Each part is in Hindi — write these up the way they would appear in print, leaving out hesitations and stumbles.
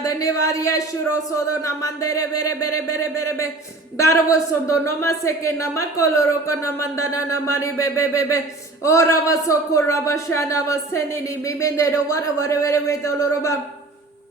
धन्यवाद यीशु रोसोदो नमंदेरे बेरे बेरे बेरे बेरे बे दारवो सोदो नमसे के नमकोलो रोको नमंदना नमरी बे बे बे बे ओ रवसो को रवशाना वसेनी मिमेंदे रो वर वर वर वे तो लोरोबा.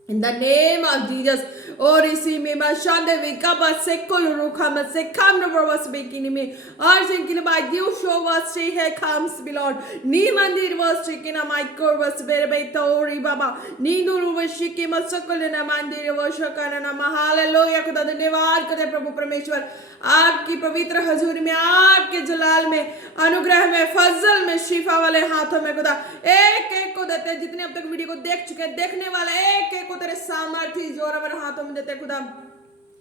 In the name of Jesus, oh receive me, my shande vikaba sekol rukama sekam no was making me. Or thinking about you show was she here comes below. Ni mandir was chicken a micro was very betori baba. Ni nuru was shiki masakol in a mandir was shakana hallelujah kuda धन्यवाद करते प्रभु परमेश्वर आपकी पवित्र हजूरी में आपके जलाल में अनुग्रह में फजल में शिफा वाले हाथों में खुदा एक एक को देते हैं. जितने अब तक वीडियो को देख चुके हैं देखने वाले एक एक को तेरे सामर्थ्य जोरावर हाथों में देते खुदा.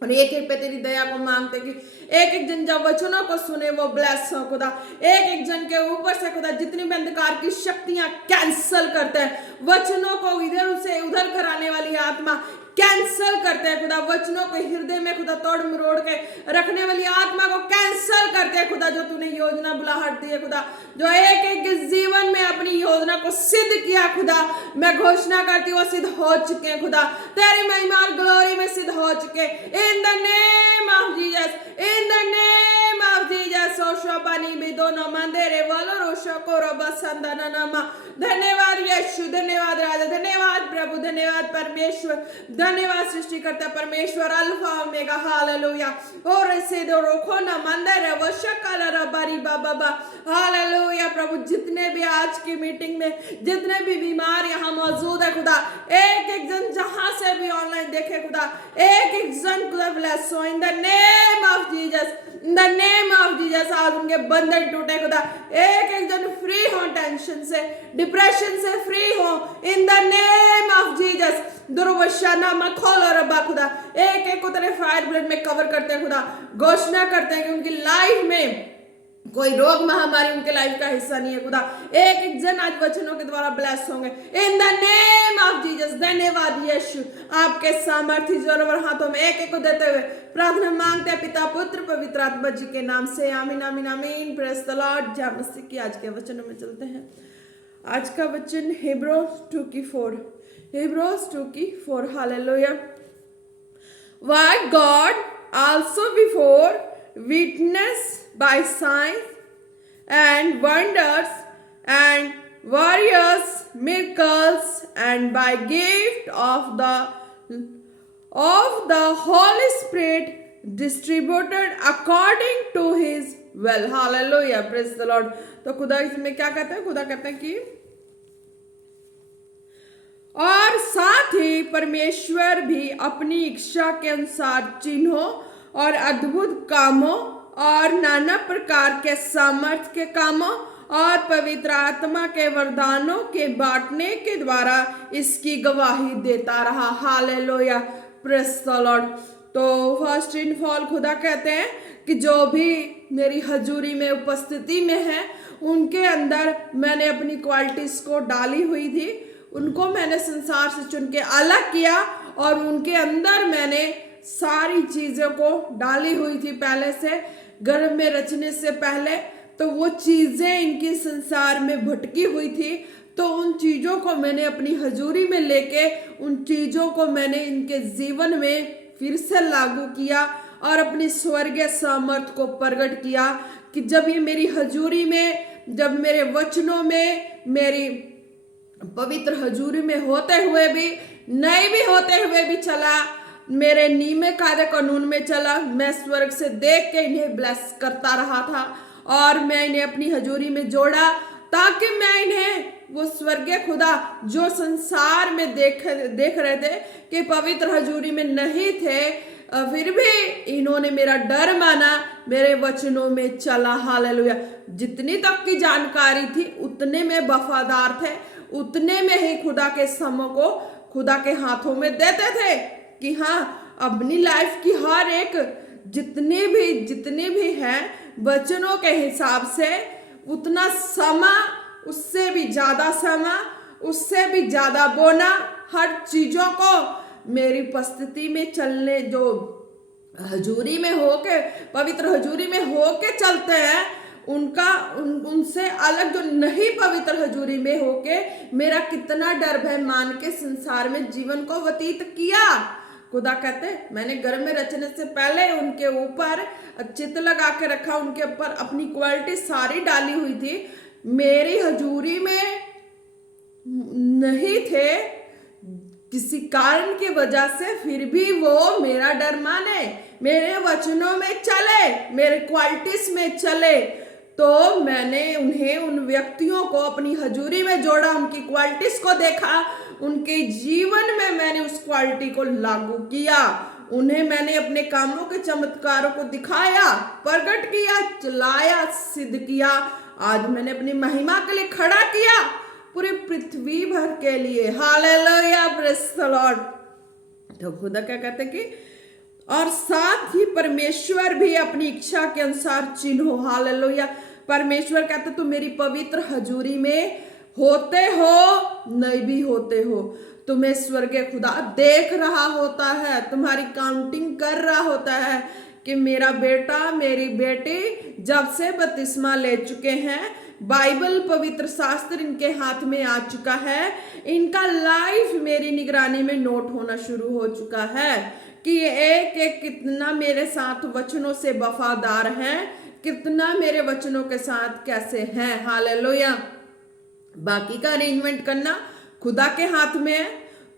और एक एक पे तेरी दया को मांगते कि एक एक जन जब वचनों को सुने वो ब्लेस हो खुदा. एक एक जन के ऊपर से खुदा जितनी भी अंधकार की शक्तियां कैंसल करते हैं, वचनों को इधर से उधर कराने वाली आत्मा कैंसल करते हैं खुदा. वचनों को हृदय में खुदा तोड़ मरोड़ के रखने वाली आत्मा को कैंसल करते हैं खुदा. जो तूने योजना बुलाहट दी है खुदा, जो एक एक के जीवन में अपनी योजना को सिद्ध किया खुदा, मैं घोषणा करती हूँ सिद्ध हो चुके हैं खुदा. तेरी महिमा और ग्लोरी में सिद्ध हो चुके. In the name of Jesus, in the name of Jesus. ओशोबानी भी दोनों मंदिरे वालों रोशो को रबसंदना नामा. धन्यवाद यीशु, धन्यवाद राजा, धन्यवाद प्रभु, धन्यवाद परमेश्वर, धन्यवाद सृष्टिकर्ता परमेश्वर अल्फा ओमेगा हालेलुया. और ऐसे दो रोको ना मंदिर वो शक्ल रबारी बाबा हालेलुया. प्रभु जितने भी आज की मीटिंग में जितने भी बीमार यहाँ मौजूद है खुदा, एक एक जन जहां से भी ऑनलाइन देखे खुदा, एक एक जन खुदा ब्लेस हो in the name of Jesus, in the name of Jesus. आज उनके बंधन टूटे खुदा, एक एक जन फ्री हो टेंशन से, डिप्रेशन से फ्री हो in the name of Jesus. दुर्वशाना मखोल रब्बा खुदा एक एक को तेरे फायर ब्लड में कवर करते हैं खुदा. घोषणा करते हैं कि उनकी लाइफ में कोई रोग महामारी उनके लाइफ का हिस्सा नहीं है खुदा. एक एक जन आज वचनों के द्वारा ब्लेस होंगे इन द नेम ऑफ जीसस. धन्यवाद यीशु, आपके सामर्थ्य जोरवर हाथों में एक एक को देते हुए प्रार्थना मांगते हैं पिता पुत्र पवित्र आत्मा जी के नाम से. आमीन आमीन आमीन. Praise the Lord. जय मसीह की. आज के वचनों में चलते हैं. आज का वचन Hebrews 2:4, Hebrews 2:4. Hallelujah. What God also before witnessed by signs and wonders and various miracles and by gift of the Holy Spirit distributed according to His will. Hallelujah. Praise the Lord. तो खुदा इसमें क्या कहते हैं? खुदा कहते हैं कि और साथ ही परमेश्वर भी अपनी इच्छा के अनुसार चिन्हों और अद्भुत कामों और नाना प्रकार के सामर्थ्य के कामों और पवित्र आत्मा के वरदानों के बांटने के द्वारा इसकी गवाही देता रहा. हालेलुया. Praise the Lord. तो फर्स्ट इन फॉल खुदा कहते हैं कि जो भी मेरी हजूरी में उपस्थिति में है उनके अंदर मैंने अपनी क्वालिटीज को डाली हुई थी. उनको मैंने संसार से चुन के अलग किया और उनके अंदर मैंने सारी चीज़ों को डाली हुई थी पहले से. गर्भ में रचने से पहले तो वो चीज़ें इनकी संसार में भटकी हुई थी, तो उन चीज़ों को मैंने अपनी हजूरी में लेके उन चीज़ों को मैंने इनके जीवन में फिर से लागू किया और अपनी स्वर्गीय सामर्थ्य को प्रकट किया कि जब ये मेरी हजूरी में, जब मेरे वचनों में, मेरी पवित्र हजूरी में होते हुए भी, नहीं भी होते हुए भी चला, मेरे नीमे कायदे कानून में चला, मैं स्वर्ग से देख के इन्हें ब्लेस करता रहा था और मैं इन्हें अपनी हजूरी में जोड़ा ताकि मैं इन्हें वो स्वर्गीय खुदा जो संसार में देख रहे थे कि पवित्र हजूरी में नहीं थे, फिर भी इन्होंने मेरा डर माना, मेरे वचनों में चला. हालेलुया. जितनी तक की जानकारी थी उतने में वफादार थे, उतने में ही खुदा के समों को खुदा के हाथों में देते थे कि हाँ अपनी लाइफ की हर एक जितने भी हैं वचनों के हिसाब से उतना समा, उससे भी ज्यादा समा, उससे भी ज्यादा बोना, हर चीजों को मेरी उपस्थिति में चलने, जो हजूरी में होके, पवित्र हजूरी में होके चलते हैं, उनसे अलग जो नहीं पवित्र हजूरी में होके मेरा कितना डर भय मान के संसार में जीवन को व्यतीत किया। खुदा कहते मैंने गर्भ में रचने से पहले उनके ऊपर चित्त लगा के रखा, उनके ऊपर अपनी क्वालिटी सारी डाली हुई थी। मेरी हजूरी में नहीं थे किसी कारण की वजह से, फिर भी वो मेरा डर माने, मेरे वचनों में चले, मेरे क्वालिटीज में चले। तो मैंने उन्हें, उन व्यक्तियों को अपनी हजूरी में जोड़ा, उनकी क्वालिटीज को देखा, उनके जीवन में मैंने उस क्वालिटी को लागू किया, उन्हें मैंने अपने कामों के चमत्कारों को दिखाया, प्रकट किया, चलाया, सिद्ध किया। आज मैंने अपनी महिमा के लिए खड़ा किया पूरे पृथ्वी भर के लिए। Hallelujah, praise the Lord. तो खुदा क्या कहते कि और साथ ही परमेश्वर भी अपनी इच्छा के अनुसार चिन्हो। हालेलुया। परमेश्वर कहते तुम मेरी पवित्र हजूरी में होते हो नहीं भी होते हो, तुम्हें स्वर्गीय खुदा देख रहा होता है, तुम्हारी काउंटिंग कर रहा होता है कि मेरा बेटा मेरी बेटी जब से बपतिस्मा ले चुके हैं, बाइबल पवित्र शास्त्र इनके हाथ में आ चुका है, इनका लाइफ मेरी निगरानी में नोट होना शुरू हो चुका है कि ये एक एक कितना मेरे साथ वचनों से वफादार हैं, कितना मेरे वचनों के साथ कैसे हैं। हालेलुया। बाकी का अरेंजमेंट करना खुदा के हाथ में है,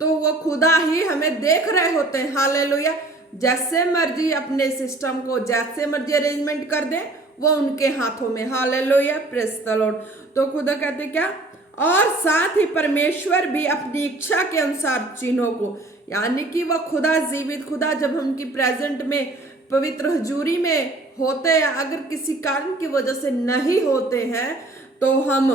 तो वो खुदा ही हमें देख रहे होते हैं। हालेलुया। जैसे मर्जी अपने सिस्टम को जैसे मर्जी अरेंजमेंट कर दे, वो उनके हाथों में। Hallelujah, praise the Lord. तो खुदा कहते क्या, और साथ ही परमेश्वर भी अपनी इच्छा के अनुसार चिन्हों को, यानी कि वह खुदा, जीवित खुदा, जब हम उनकी प्रेजेंट में पवित्र हजूरी में होते हैं, अगर किसी कारण की वजह से नहीं होते हैं, तो हम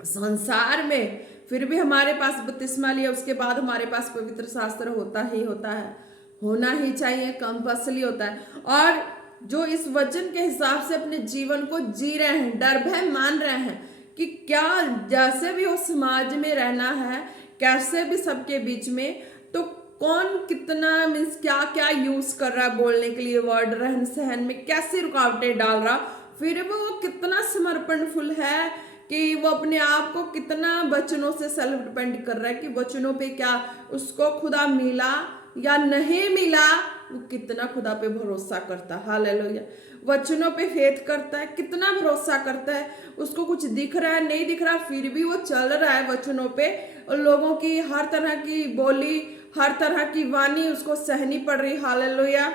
संसार में फिर भी हमारे पास बपतिस्मा लिया, उसके बाद हमारे पास पवित्र शास्त्र होता ही होता है, होना ही चाहिए, कंपल्सरी होता है। और जो इस वचन के हिसाब से अपने जीवन को जी रहे हैं, डर भय मान रहे हैं कि क्या जैसे भी हो समाज में रहना है, कैसे भी सबके बीच में, तो कौन कितना मीन्स क्या क्या यूज कर रहा है बोलने के लिए, वर्ड, रहन सहन में कैसी रुकावटें डाल रहा, फिर भी वो कितना समर्पणफुल है कि वो अपने आप को कितना वचनों से सेल्फ डिपेंड कर रहा है कि वचनों पे क्या उसको खुदा मिला या नहीं मिला, वो कितना खुदा पे भरोसा करता है। हालेलुया। वचनों पे फेथ करता है, कितना भरोसा करता है, उसको कुछ दिख रहा है नहीं दिख रहा, फिर भी वो चल रहा है वचनों पे, और लोगों की हर तरह की बोली, हर तरह की वाणी उसको सहनी पड़ रही। हालेलुया।